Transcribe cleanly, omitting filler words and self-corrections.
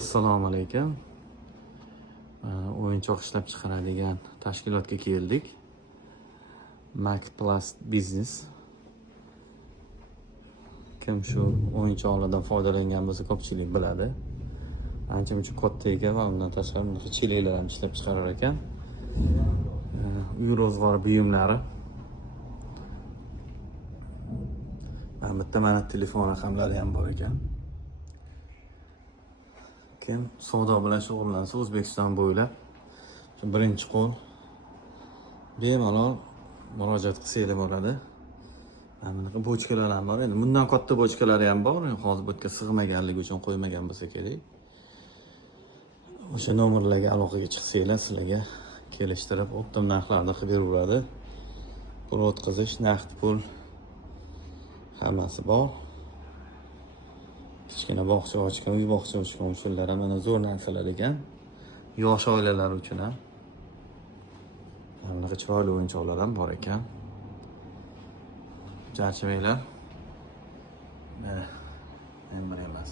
Assalomu alaykum. O'yinchoq ishlab chiqaradigan tashkilotga keldik. Macplast Business. Kim shu o'yinchoqlardan foydalangan bo'lsa, ko'pchilik biladi. Ancha-muncha katta ekan va undan tashqari bunaqa chelaklar ham ishlab chiqarar ekan. Uy ro'zg'or buyumlari. Bitta mana telefon raqamlari ham bor ekan. Kim savdo bilan shug'ullansa, O'zbekiston bo'ylab birinchi qo'l bemalol murojaat qilsanglar bo'ladi. Mana bunaqa bochkalar ham bor. Endi bundan katta bochkalari ham bor. Hozir bu yerga sig'maganligi uchun qo'ymagan bo'lsa kerak. O'sha nomerlarga aloqaga chiqsanglar, sizlarga kelishtirib, optim narxlarda qilib beraveradi. Pul o'tkazish, naqd pul hammasi bor. Kichkina bog'cha ochgan, uy bog'cha ochgan usullar ham mana zo'r narsalar ekan. Yosh oilalar uchun ham. Bunaqa chiroyli o'yinchoqlar ham bor ekan. Charchamanglar. Mana, emas.